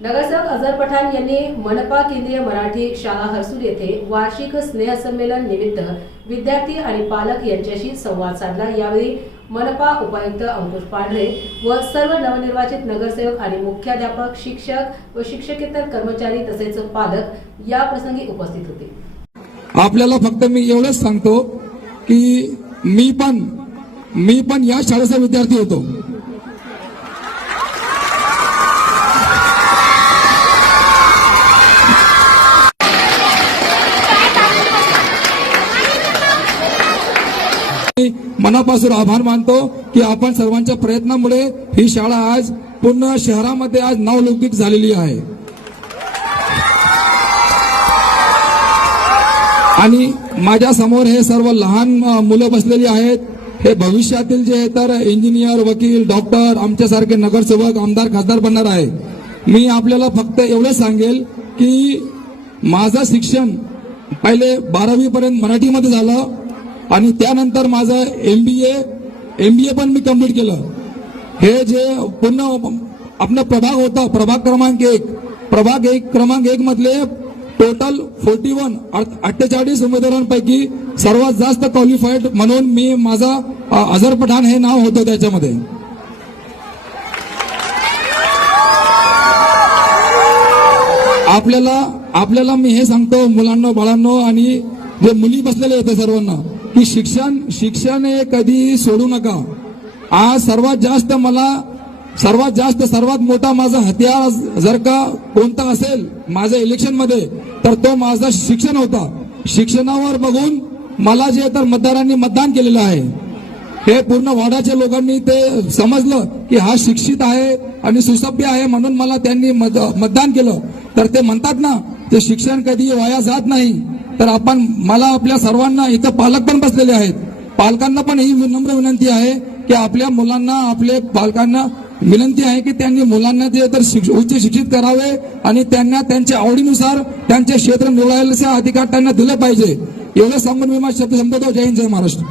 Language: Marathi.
नगरसेवक अझर पठाण यांनी मनपा केंद्रीय मराठी शाळा हर्सूल येथे वार्षिक स्नेहसंमेलन निमित्त विद्यार्थी आणि पालक यांच्याशी संवाद साधला. यावेळी मनपा उपायुक्त अंकुश पांढरे व सर्व नवनिर्वाचित नगरसेवक आणि मुख्याध्यापक शिक्षक व शिक्षकेतर कर्मचारी तसेच पालक या प्रसंगी उपस्थित होते. आपल्याला फक्त मी एवढंच सांगतो की मी पण मी पण या शाळेचा विद्यार्थी होतो मी मनापासून आभार मानतो की आपण सर्वांच्या प्रयत्नामुळे ही शाळा आज पूर्ण शहरामध्ये आज नावलौकिक झालेली आहे. आणि माझ्यासमोर हे सर्व लहान मुलं बसलेली आहेत. हे भविष्यातील जे तर इंजिनियर वकील डॉक्टर आमच्यासारखे नगरसेवक आमदार खासदार बनणार आहे. मी आपल्याला फक्त एवढं सांगेल की माझं शिक्षण पहिले बारावीपर्यंत मराठीमध्ये झालं. आणि त्यानंतर माझं एम बी ए एम बी ए पण मी कंप्लीट केलं. हे जे पूर्ण आपला प्रभाग होता प्रभाग क्रमांक एक. प्रभाग एक क्रमांक एक मधले टोटल फोर्टी वन अठ्ठेचाळीस उमेदवारांपैकी सर्वात जास्त क्वालिफाईड म्हणून मी माझा अझर पठाण हे नाव होतं त्याच्यामध्ये. आपल्याला आपल्याला मी हे सांगतो मुलांना बाळांनो आणि जे मुली बसलेले होते सर्वांना की शिक्षण शिक्षण हे कधी सोडू नका. आज सर्वात जास्त मला सर्वात जास्त सर्वात मोठा माझा हत्यार जर का कोणता असेल माझ्या इलेक्शनमध्ये तर तो माझा शिक्षण होता. शिक्षणावर बघून मला जे तर मतदारांनी मतदान केलेलं आहे. हे पूर्ण वाड्याच्या लोकांनी ते समजलं की हा शिक्षित आहे आणि सुसभ्य आहे म्हणून मला त्यांनी मत- मतदान केलं. तर ते म्हणतात ना ते शिक्षण कधी वाया जात नाही. तर आपण मला आपल्या सर्वांना इथं पालक पण बसलेले आहेत. पालकांना पण ही नम्र विनंती आहे की आपल्या मुलांना आपले पालकांना विनंती आहे की त्यांनी मुलांना ते तर उच्च शिक्षित करावे आणि त्यांना त्यांच्या आवडीनुसार त्यांचे क्षेत्र निवडायला अधिकार त्यांना दिले पाहिजे. एवढं सांगून मी माझे शब्द संपतो जय हिंद जय महाराष्ट्र.